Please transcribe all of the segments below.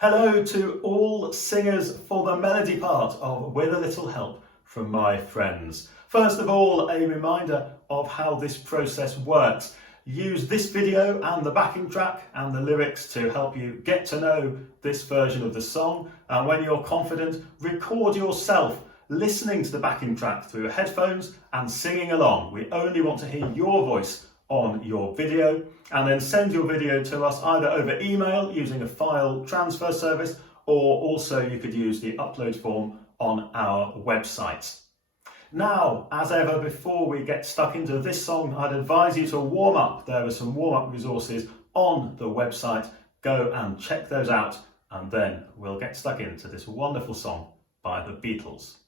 Hello to all singers for the melody part of With a Little Help from My Friends. First of all, a reminder of how this process works. Use this video and the backing track and the lyrics to help you get to know this version of the song. And when you're confident, record yourself listening to the backing track through headphones and singing along. We only want to hear your voice on your video, and then send your video to us either over email using a file transfer service, or also you could use the upload form on our website. Now, as ever, before we get stuck into this song, I'd advise you to warm up. There are some warm-up resources on the website. Go and check those out, and then we'll get stuck into this wonderful song by the Beatles.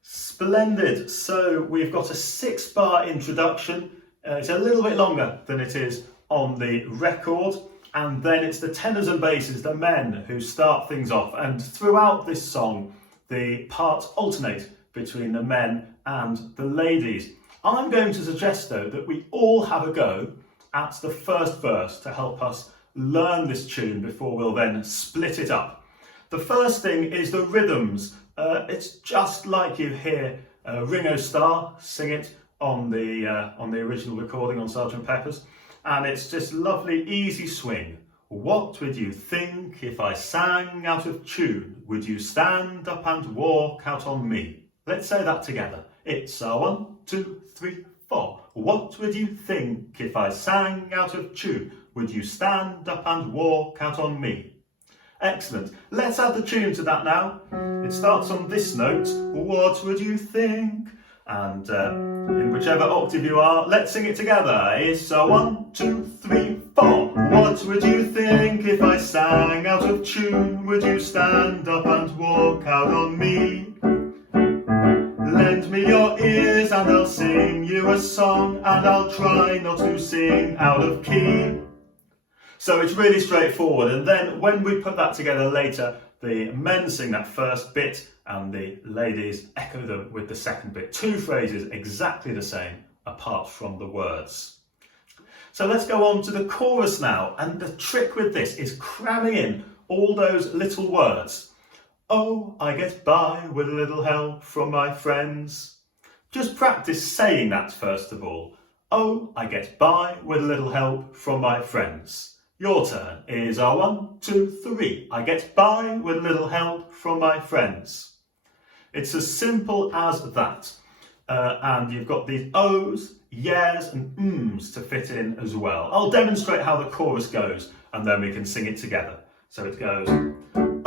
Splendid. So we've got a 6-bar introduction. It's a little bit longer than it is on the record, and then it's the tenors and basses, the men, who start things off, and throughout this song the parts alternate between the men and the ladies. I'm going to suggest though that we all have a go at the first verse to help us learn this tune before we'll then split it up. The first thing is the rhythms. It's just like you hear Ringo Starr sing it on the original recording on Sgt. Pepper's, and it's just lovely easy swing. What would you think if I sang out of tune? Would you stand up and walk out on me? Let's say that together. It's a 1, 2, 3, 4. What would you think if I sang out of tune? Would you stand up and walk out on me? Excellent. Let's add the tune to that now. It starts on this note. What would you think? And in whichever octave you are, let's sing it together. It's a 1, 2, 3, 4. What would you think if I sang out of tune? Would you stand up and walk out on me? Lend me your ears and I'll sing you a song, and I'll try not to sing out of key. So it's really straightforward, and then when we put that together later, the men sing that first bit and the ladies echo them with the second bit. 2 phrases exactly the same apart from the words. So let's go on to the chorus now, and the trick with this is cramming in all those little words. Oh, I get by with a little help from my friends. Just practice saying that first of all. Oh, I get by with a little help from my friends. Your turn is a 1, 2, 3. I get by with a little help from my friends. It's as simple as that. And you've got these O's, yeahs and ums to fit in as well. I'll demonstrate how the chorus goes and then we can sing it together. So it goes,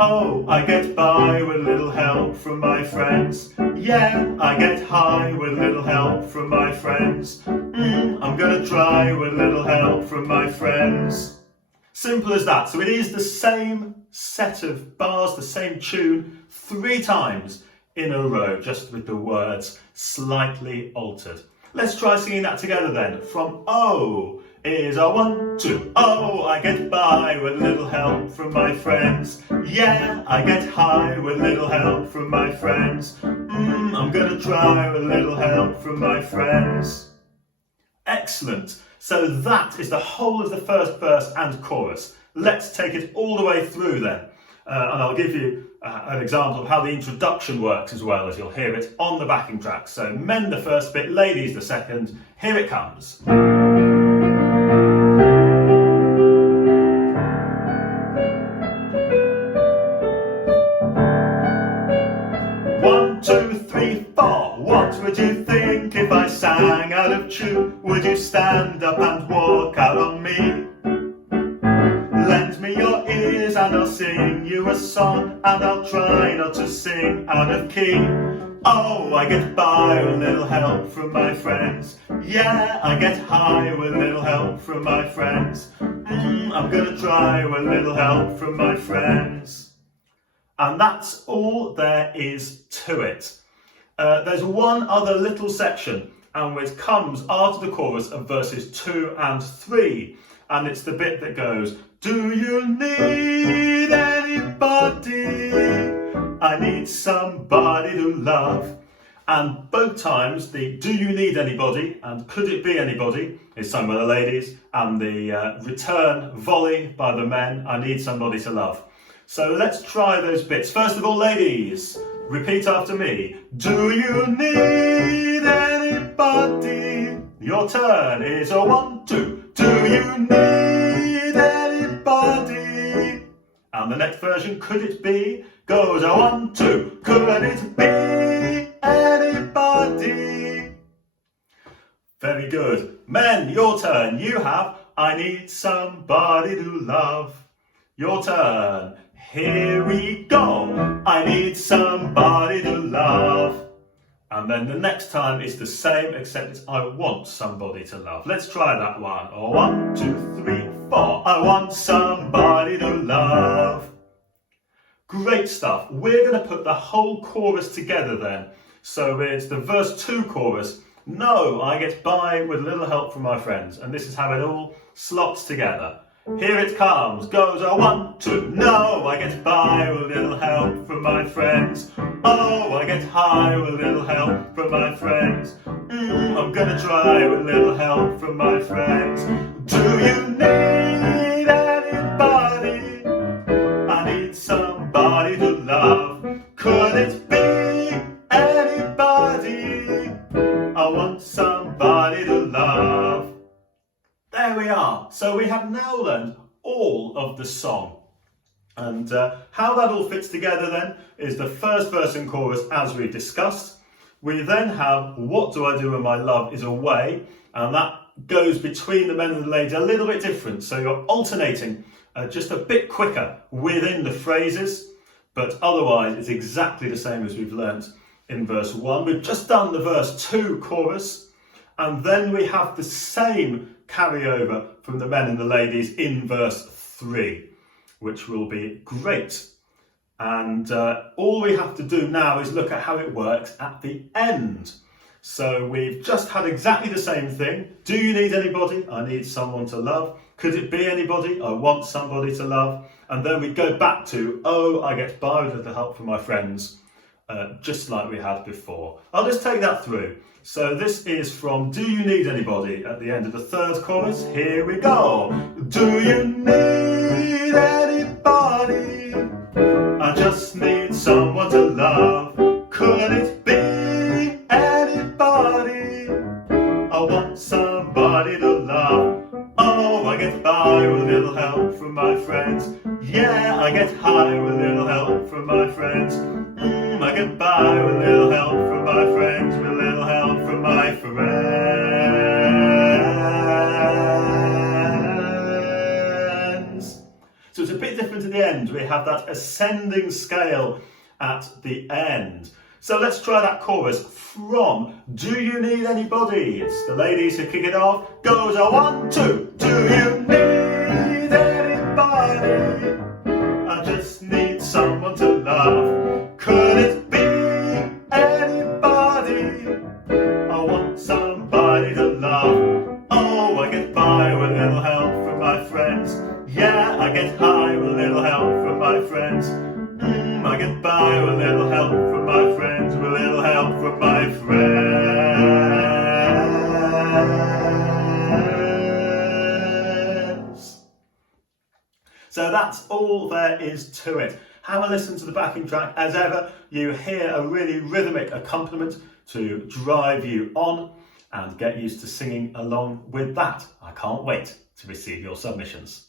oh, I get by with a little help from my friends. Yeah, I get high with a little help from my friends. I'm gonna try with a little help from my friends. Simple as that. So it is the same set of bars, the same tune, 3 times in a row, just with the words slightly altered. Let's try singing that together then. From O is a 1, 2. Oh, I get by with a little help from my friends. Yeah, I get high with a little help from my friends. I'm gonna try with a little help from my friends. Excellent. So that is the whole of the first verse and chorus. Let's take it all the way through then. And I'll give you an example of how the introduction works as well, as you'll hear it on the backing track. So men the first bit, ladies the second. Here it comes. 1, 2, 3, 4. What would you think if I sang out of tune? Would you stand up and walk out on me? Lend me your ears and I'll sing you a song, and I'll try not to sing out of key. Oh, I get by with a little help from my friends. Yeah, I get high with a little help from my friends. I'm gonna try with a little help from my friends. And that's all there is to it. There's one other little section, and it comes after the chorus of verses 2 and 3. And it's the bit that goes, do you need anybody? I need somebody to love. And both times the do you need anybody and could it be anybody is sung by the ladies, and the return volley by the men, I need somebody to love. So let's try those bits. First of all, ladies, repeat after me. Do you need anybody? Your turn is a 1, 2. Do you need anybody? And the next version, could it be, goes a 1, 2. Could it be anybody? Very good. Men, your turn. You have I need somebody to love. Your turn. Here we go. I need somebody to love. And then the next time is the same, except it's I want somebody to love. Let's try that one. 1, 2, 3, 4. I want somebody to love. Great stuff. We're going to put the whole chorus together then. So it's the verse 2 chorus. No, I get by with a little help from my friends. And this is how it all slots together. Here it comes, goes a 1, 2. No, I get by with a little help from my friends. Oh, I get high with a little help from my friends. I'm gonna try with a little help from my friends. Do you need anybody? I need somebody to love. Could it be anybody? I want somebody to love. There we are. So we have now learned all of the song. And how that all fits together then is the first verse and chorus as we discussed. We then have What Do I Do When My Love Is Away? And that goes between the men and the ladies a little bit different. So you're alternating just a bit quicker within the phrases. But otherwise it's exactly the same as we've learnt in verse 1. We've just done the verse 2 chorus. And then we have the same carryover from the men and the ladies in verse 3, which will be great. And all we have to do now is look at how it works at the end. So we've just had exactly the same thing. Do you need anybody? I need someone to love. Could it be anybody? I want somebody to love. And then we go back to, oh, I get by with a little help from my friends, just like we had before. I'll just take that through. So this is from Do You Need Anybody at the end of the third chorus. Here we go. Do you need anybody? I just need someone to love. Could it be anybody? I want somebody to love. Oh, I get by with a little help from my friends. Yeah, I get high with a little help from my friends. I get by with a little help from my friends, with a little help from my friends. So it's a bit different at the end. We have that ascending scale at the end. So let's try that chorus from Do You Need Anybody? It's the ladies who kick it off. Goes a 1, 2. Do you need anybody? I just need someone to love. Could it be anybody? I want somebody to love. Oh, I get by with a little help from my friends. Yeah, I get high with a little help from my friends. I get by with a little help from my friends, with a little help from my friends. So that's all there is to it. Have a listen to the backing track. As ever, you hear a really rhythmic accompaniment to drive you on and get used to singing along with that. I can't wait to receive your submissions.